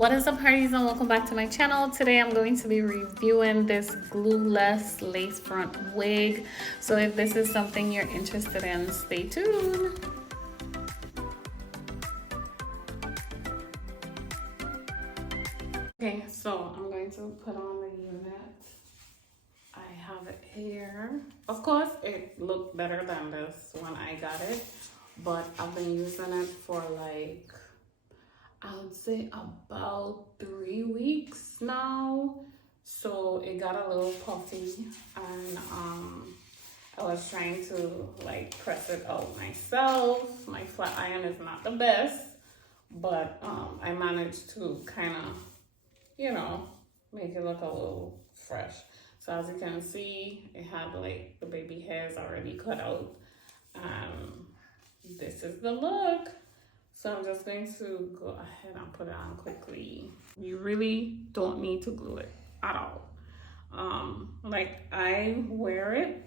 What is up, parties, and welcome back to my channel. Today I'm going to be reviewing this glueless lace front wig. So if this is something you're interested in, stay tuned. Okay, so I'm going to put on the unit. I have it here. Of course, it looked better than this when I got it, but I've been using it for like, I would say about 3 weeks now. So it got a little puffy, and I was trying to like press it out myself. My flat iron is not the best, but I managed to kind of, you know, make it look a little fresh. So as you can see, it had like the baby hairs already cut out. This is the look. So I'm just going to go ahead and put it on quickly. You really don't need to glue it at all. Like I wear it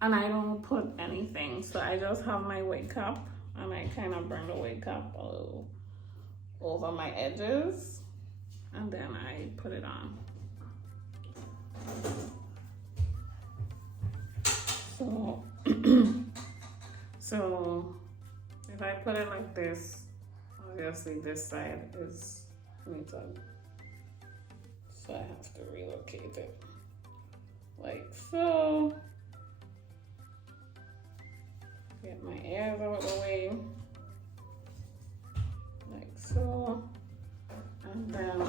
and I don't put anything. So I just have my wig cap and I kind of bring the wig cap a little over my edges and then I put it on. So if I put it like this, obviously this side is knitted, so I have to relocate it like so. Get my ears out of the way, like so, and then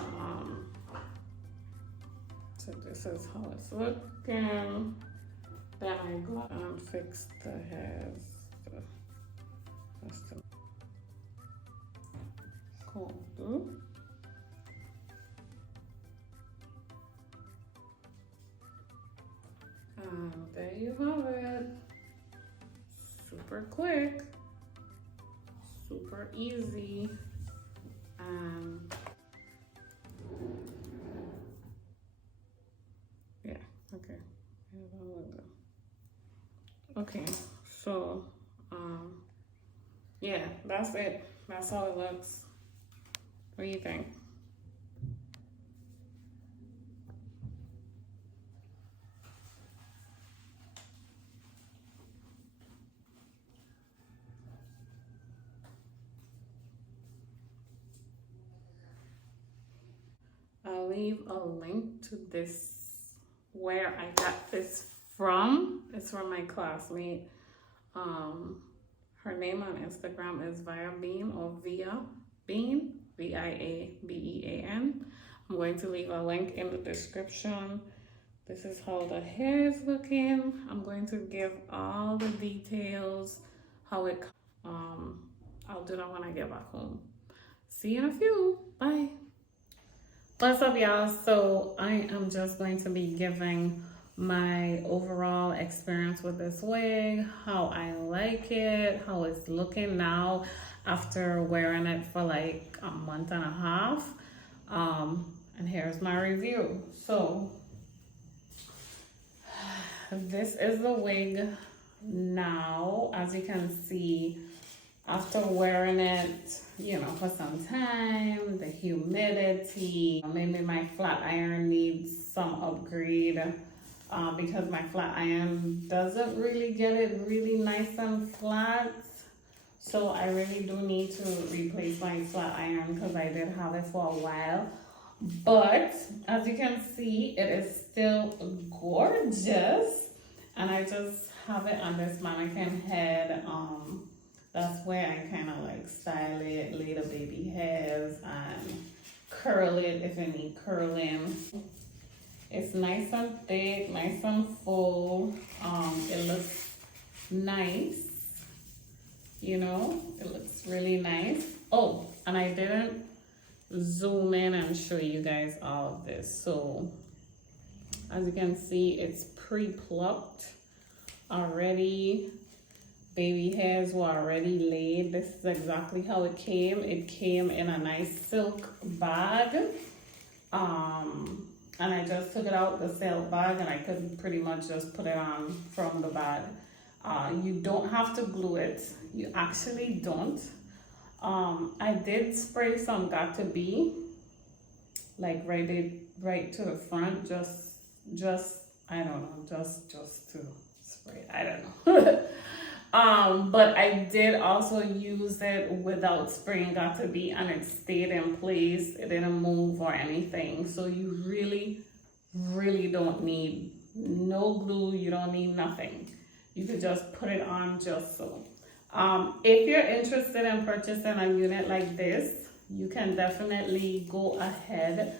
so this is how it's looking. Then I go and fix the hairs. Just to comb through. And there you have it. Super quick, super easy, and yeah, okay. Okay, so yeah, that's it. That's how it looks. What do you think? I'll leave a link to this, where I got this from. It's from my classmate. Her name on Instagram is Via Bean or Via Bean, Viabean. I'm going to leave a link in the description. This is how the hair is looking. I'm going to give all the details, how it, I'll do that when I get back home. See you in a few. Bye. What's up, y'all? So I am just going to be giving my overall experience with this wig, how I like it, how it's looking now after wearing it for like a month and a half. And here's my review. So this is the wig now. As you can see, after wearing it, you know, for some time, the humidity, maybe my flat iron needs some upgrade, because my flat iron doesn't really get it really nice and flat. So I really do need to replace my flat iron because I did have it for a while. But as you can see, it is still gorgeous. And I just have it on this mannequin head. That's where I kind of like style it, lay the baby hairs, and curl it if I need curling. It's nice and thick, nice and full. It looks nice, you know, it looks really nice. Oh, and I didn't zoom in and show you guys all of this. So as you can see, it's pre-plucked already. Baby hairs were already laid. This is exactly how it came. It came in a nice silk bag. And I just took it out the silk bag and I could pretty much just put it on from the bag. You don't have to glue it. You actually don't. I did spray some Got to Be like right to the front, just I don't know, just to spray it. I don't know. But I did also use it without spraying got to be, and it stayed in place. It didn't move or anything. So you really don't need no glue. You don't need nothing. You could just put it on just so. If you're interested in purchasing a unit like this, you can definitely go ahead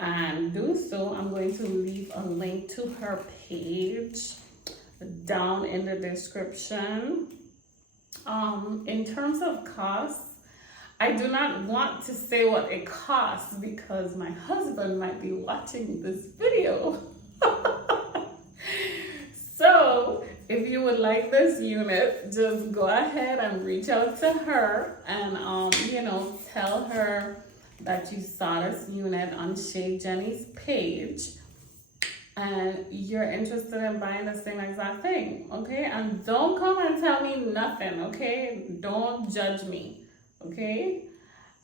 and do so. I'm going to leave a link to her page down in the description. In terms of costs, I do not want to say what it costs because my husband might be watching this video. So if you would like this unit, just go ahead and reach out to her and you know, tell her that you saw this unit on Shay Jenny's page and you're interested in buying the same exact thing, okay? And don't come and tell me nothing, okay? Don't judge me, okay?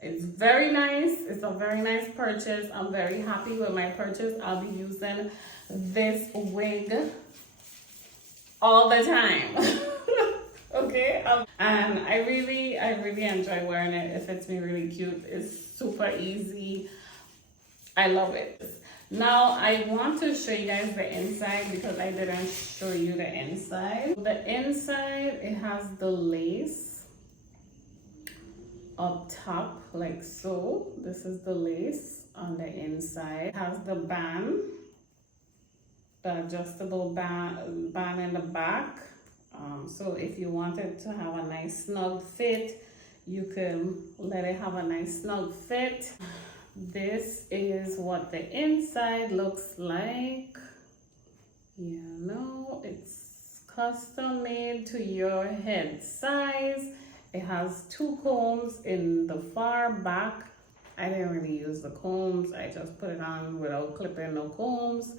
It's very nice. It's a very nice purchase. I'm very happy with my purchase. I'll be using this wig all the time. Okay, and I really enjoy wearing it. It fits me really cute. It's super easy. I love it. Now I want to show you guys the inside because I didn't show you the inside. The inside, it has the lace up top like so. This is the lace on the inside. It has the band, the adjustable band in the back. So if you wanted to have a nice snug fit, you can let it have a nice snug fit. This is what the inside looks like. You know, it's custom made to your head size. It has 2 combs in the far back. I didn't really use the combs. I just put it on without clipping no combs.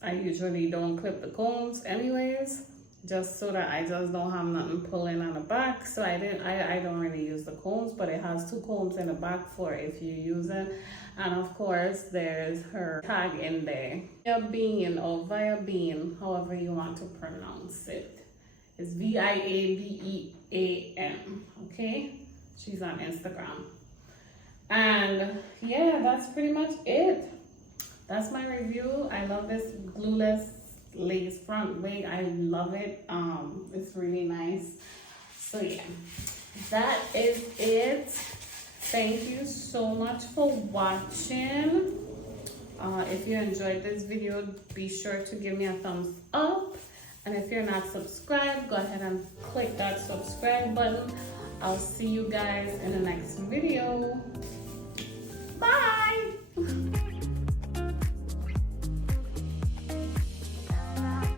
I usually don't clip the combs anyways, just so that I just don't have nothing pulling on the back. So I don't really use the combs, but it has 2 combs in the back for if you use it. And of course there's her tag in there. Via Bean, however you want to pronounce it. It's Viabean, okay? She's on Instagram. And yeah, that's pretty much it. That's my review. I love this glueless lace front wig. I love it. It's really nice. So yeah, that is it. Thank you so much for watching. If you enjoyed this video, be sure to give me a thumbs up. And if you're not subscribed, go ahead and click that subscribe button. I'll see you guys in the next video.